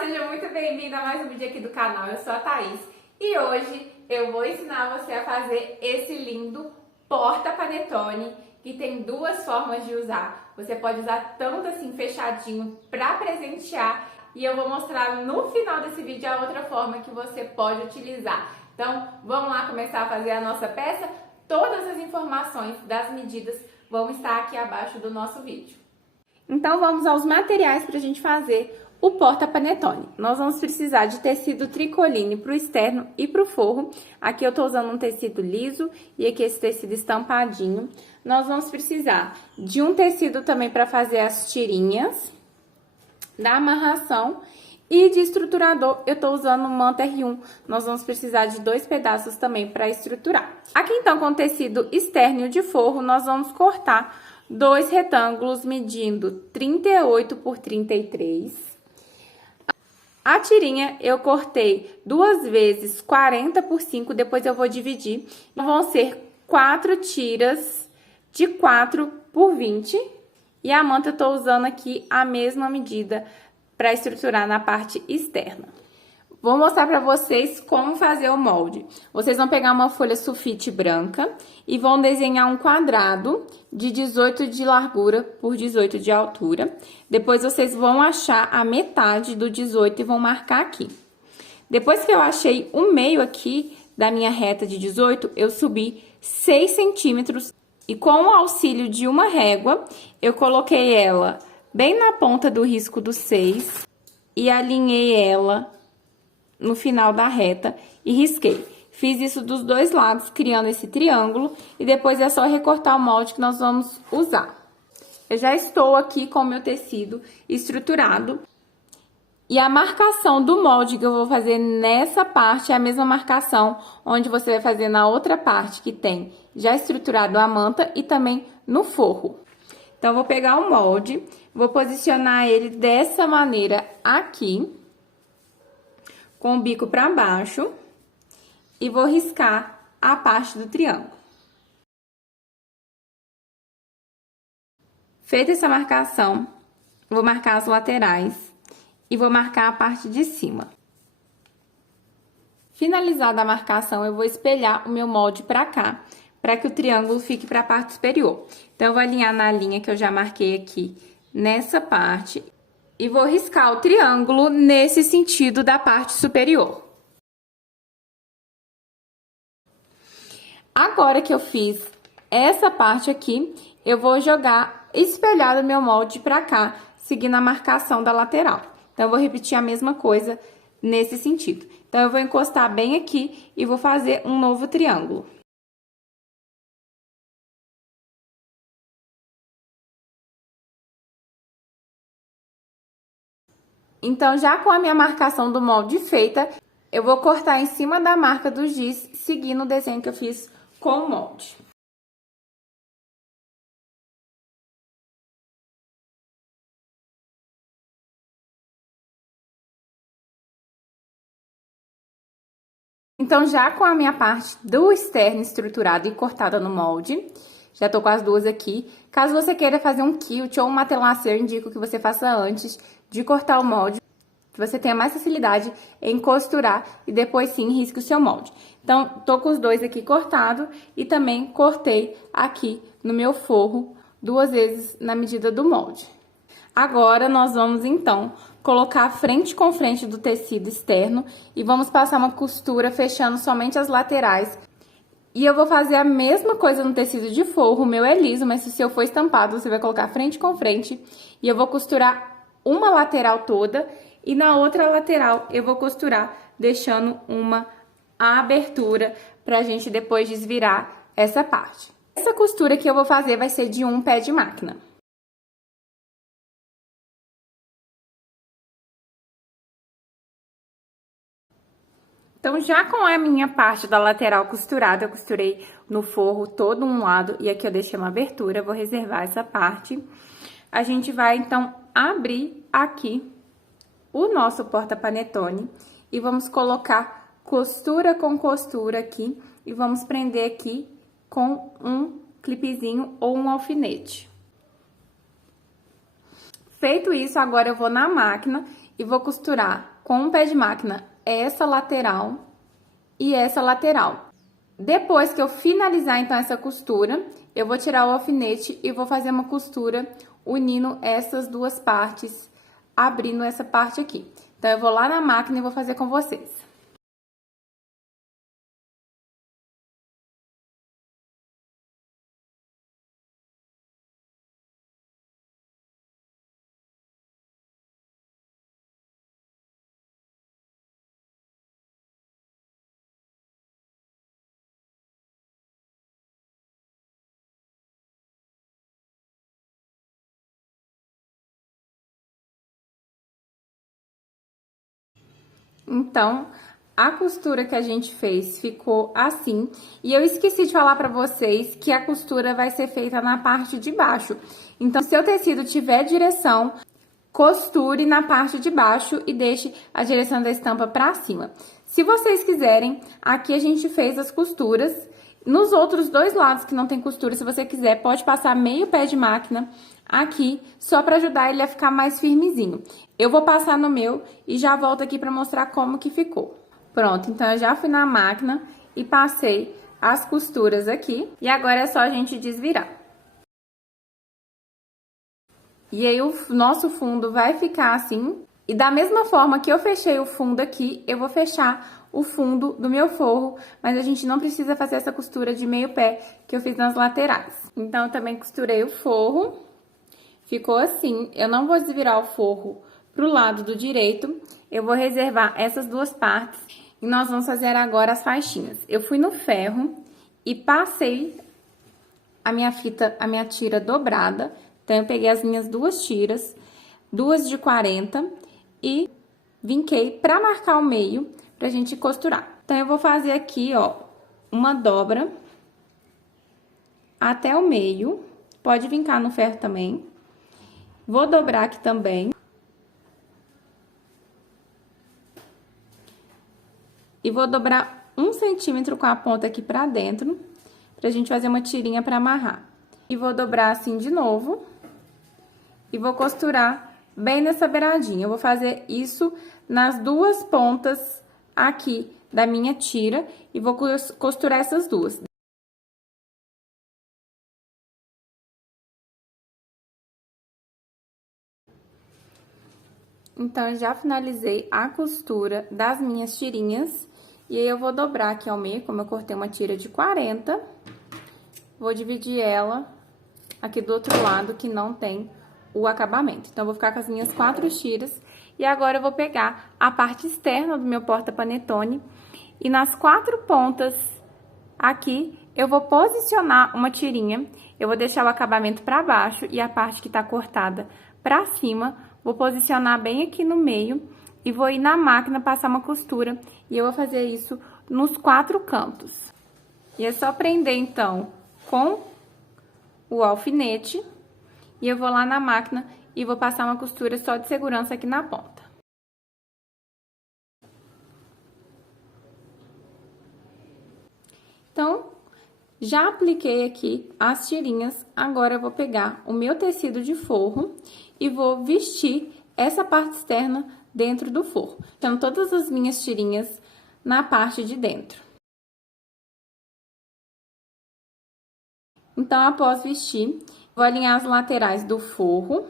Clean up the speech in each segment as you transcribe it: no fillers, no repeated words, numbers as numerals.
seja muito bem-vinda a mais um vídeo aqui do canal. Eu sou a Thaís e hoje eu vou ensinar você a fazer esse lindo porta-panetone que tem duas formas de usar. Você pode usar tanto assim fechadinho para presentear e eu vou mostrar no final desse vídeo a outra forma que você pode utilizar. Então vamos lá começar a fazer a nossa peça? Todas as informações das medidas vão estar aqui abaixo do nosso vídeo. Então vamos aos materiais para a gente fazer o porta-panetone. Nós vamos precisar de tecido tricoline para o externo e para o forro. Aqui eu tô usando um tecido liso e aqui esse tecido estampadinho. Nós vamos precisar de um tecido também para fazer as tirinhas, da amarração e de estruturador. Eu tô usando o Manta R1. Nós vamos precisar de 2 pedaços também para estruturar. Aqui então com o tecido externo e o de forro, nós vamos cortar 2 retângulos medindo 38 por 33. A tirinha eu cortei 2 vezes 40 por 5, depois eu vou dividir. Vão ser 4 tiras de 4 por 20. E a manta eu tô usando aqui a mesma medida para estruturar na parte externa. Vou mostrar para vocês como fazer o molde. Vocês vão pegar uma folha sulfite branca e vão desenhar um quadrado de 18 de largura por 18 de altura. Depois, vocês vão achar a metade do 18 e vão marcar aqui. Depois que eu achei o meio aqui da minha reta de 18, eu subi 6 centímetros e com o auxílio de uma régua, eu coloquei ela bem na ponta do risco do 6 e alinhei ela no final da reta e risquei. Fiz isso dos dois lados, criando esse triângulo, e depois é só recortar o molde que nós vamos usar. Eu já estou aqui com o meu tecido estruturado. E a marcação do molde que eu vou fazer nessa parte é a mesma marcação onde você vai fazer na outra parte, que tem já estruturado a manta e também no forro. Então, eu vou pegar o molde, vou posicionar ele dessa maneira aqui, com o bico para baixo, e vou riscar a parte do triângulo. Feita essa marcação, vou marcar as laterais e vou marcar a parte de cima. Finalizada a marcação, eu vou espelhar o meu molde para cá, para que o triângulo fique para a parte superior. Então, eu vou alinhar na linha que eu já marquei aqui, nessa parte, e vou riscar o triângulo nesse sentido da parte superior. Agora que eu fiz essa parte aqui, eu vou jogar espelhado meu molde pra cá, seguindo a marcação da lateral. Então, eu vou repetir a mesma coisa nesse sentido. Então, eu vou encostar bem aqui e vou fazer um novo triângulo. Então, já com a minha marcação do molde feita, eu vou cortar em cima da marca do giz, seguindo o desenho que eu fiz com o molde. Então, já com a minha parte do externo estruturada e cortada no molde, já tô com as duas aqui. Caso você queira fazer um quilt ou um matelassé, eu indico que você faça antes de cortar o molde, que você tenha mais facilidade em costurar e depois sim risque o seu molde. Então, tô com os dois aqui cortado e também cortei aqui no meu forro 2 vezes na medida do molde. Agora, nós vamos então colocar frente com frente do tecido externo e vamos passar uma costura fechando somente as laterais. E eu vou fazer a mesma coisa no tecido de forro, o meu é liso, mas se o seu for estampado, você vai colocar frente com frente. E eu vou costurar uma lateral toda e na outra lateral eu vou costurar deixando uma abertura pra gente depois desvirar essa parte. Essa costura que eu vou fazer vai ser de um pé de máquina. Então, já com a minha parte da lateral costurada, eu costurei no forro todo um lado e aqui eu deixei uma abertura, vou reservar essa parte. A gente vai, então, abrir aqui o nosso porta-panetone e vamos colocar costura com costura aqui e vamos prender aqui com um clipezinho ou um alfinete. Feito isso, agora eu vou na máquina e vou costurar com o pé de máquina essa lateral e essa lateral. Depois que eu finalizar, então, essa costura, eu vou tirar o alfinete e vou fazer uma costura unindo essas duas partes, abrindo essa parte aqui. Então, eu vou lá na máquina e vou fazer com vocês. Então, a costura que a gente fez ficou assim. E eu esqueci de falar pra vocês que a costura vai ser feita na parte de baixo. Então, se o tecido tiver direção, costure na parte de baixo e deixe a direção da estampa pra cima. Se vocês quiserem, aqui a gente fez as costuras. Nos outros dois lados que não tem costura, se você quiser, pode passar meio pé de máquina aqui, só para ajudar ele a ficar mais firmezinho. Eu vou passar no meu e já volto aqui para mostrar como que ficou. Pronto, então eu já fui na máquina e passei as costuras aqui. E agora é só a gente desvirar. E aí o nosso fundo vai ficar assim. E da mesma forma que eu fechei o fundo aqui, eu vou fechar o fundo do meu forro, mas a gente não precisa fazer essa costura de meio pé que eu fiz nas laterais. Então, eu também costurei o forro, ficou assim. Eu não vou desvirar o forro pro lado do direito, eu vou reservar essas duas partes e nós vamos fazer agora as faixinhas. Eu fui no ferro e passei a minha fita, a minha tira dobrada, então eu peguei as minhas duas tiras, duas de 40 e vinquei pra marcar o meio pra gente costurar. Então, eu vou fazer aqui, ó, uma dobra até o meio. Pode vincar no ferro também. Vou dobrar aqui também. E vou dobrar 1 centímetro com a ponta aqui pra dentro, pra gente fazer uma tirinha pra amarrar. E vou dobrar assim de novo. E vou costurar bem nessa beiradinha. Eu vou fazer isso nas duas pontas aqui da minha tira e vou costurar essas duas. Então, eu já finalizei a costura das minhas tirinhas. E aí, eu vou dobrar aqui ao meio, como eu cortei uma tira de 40. Vou dividir ela aqui do outro lado, que não tem o acabamento. Então, eu vou ficar com as minhas 4 tiras. E agora, eu vou pegar a parte externa do meu porta-panetone. E nas 4 pontas aqui, eu vou posicionar uma tirinha. Eu vou deixar o acabamento pra baixo e a parte que tá cortada pra cima. Vou posicionar bem aqui no meio e vou ir na máquina passar uma costura. E eu vou fazer isso nos 4 cantos. E é só prender, então, com o alfinete. E eu vou lá na máquina e vou passar uma costura só de segurança aqui na ponta. Então, já apliquei aqui as tirinhas, agora eu vou pegar o meu tecido de forro e vou vestir essa parte externa dentro do forro. Então, todas as minhas tirinhas na parte de dentro. Então, após vestir, vou alinhar as laterais do forro,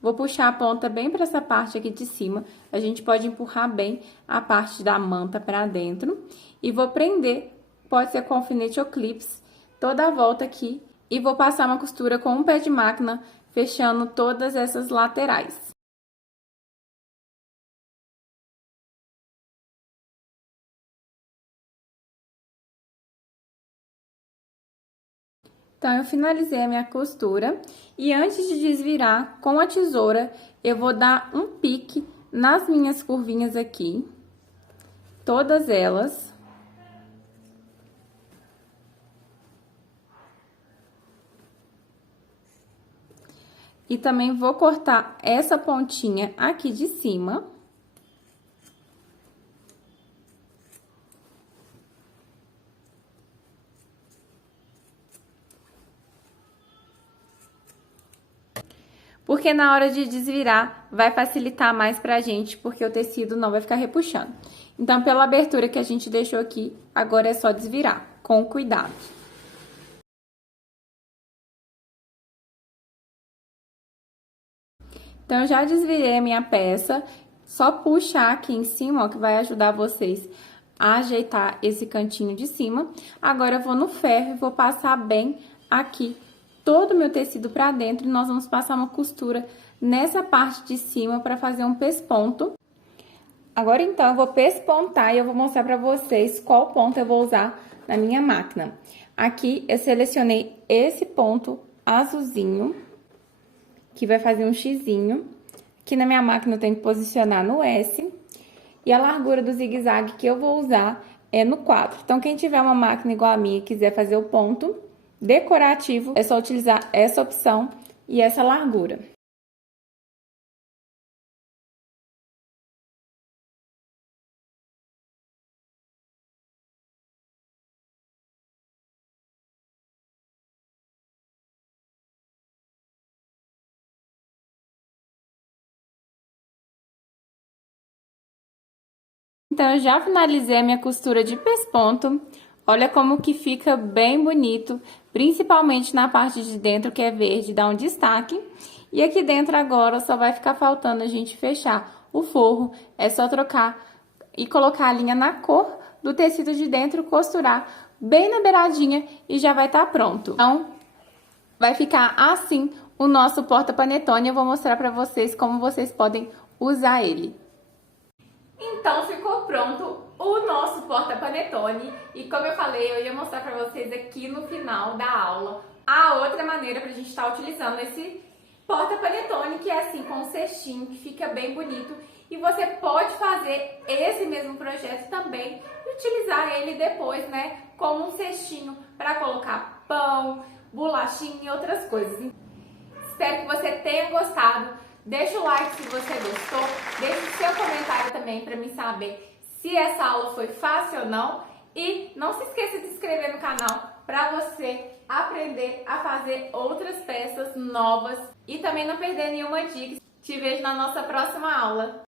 vou puxar a ponta bem para essa parte aqui de cima. A gente pode empurrar bem a parte da manta para dentro e vou prender, pode ser com alfinete ou clips, toda a volta aqui e vou passar uma costura com um pé de máquina, fechando todas essas laterais. Então, eu finalizei a minha costura e antes de desvirar com a tesoura, eu vou dar um pique nas minhas curvinhas aqui, todas elas. E também vou cortar essa pontinha aqui de cima. porque na hora de desvirar vai facilitar mais pra gente, porque o tecido não vai ficar repuxando. Então, pela abertura que a gente deixou aqui, agora é só desvirar, com cuidado. Então, eu já desvirei a minha peça, só puxar aqui em cima, ó, que vai ajudar vocês a ajeitar esse cantinho de cima. Agora, eu vou no ferro e vou passar bem aqui todo o meu tecido pra dentro e nós vamos passar uma costura nessa parte de cima pra fazer um pesponto. Agora, então, eu vou pespontar e eu vou mostrar pra vocês qual ponto eu vou usar na minha máquina. Aqui, eu selecionei esse ponto azulzinho, que vai fazer um xizinho. Aqui na minha máquina eu tenho que posicionar no S. E a largura do zigue-zague que eu vou usar é no 4. Então, quem tiver uma máquina igual a minha e quiser fazer o ponto decorativo, é só utilizar essa opção e essa largura. Então, eu já finalizei a minha costura de pesponto. Olha como que fica bem bonito, principalmente na parte de dentro, que é verde, dá um destaque. E aqui dentro agora só vai ficar faltando a gente fechar o forro. É só trocar e colocar a linha na cor do tecido de dentro, costurar bem na beiradinha e já vai estar pronto. Então, vai ficar assim o nosso porta-panetone. Eu vou mostrar pra vocês como vocês podem usar ele. Então, ficou pronto o nosso porta-panetone. E como eu falei, eu ia mostrar pra vocês aqui no final da aula a outra maneira pra gente estar utilizando esse porta-panetone, que é assim, com um cestinho, que fica bem bonito. E você pode fazer esse mesmo projeto também e utilizar ele depois, né, como um cestinho para colocar pão, bolachinha e outras coisas. Espero que você tenha gostado. Deixa o like se você gostou, deixe o seu comentário também para mim saber se essa aula foi fácil ou não. E não se esqueça de se inscrever no canal para você aprender a fazer outras peças novas e também não perder nenhuma dica. Te vejo na nossa próxima aula.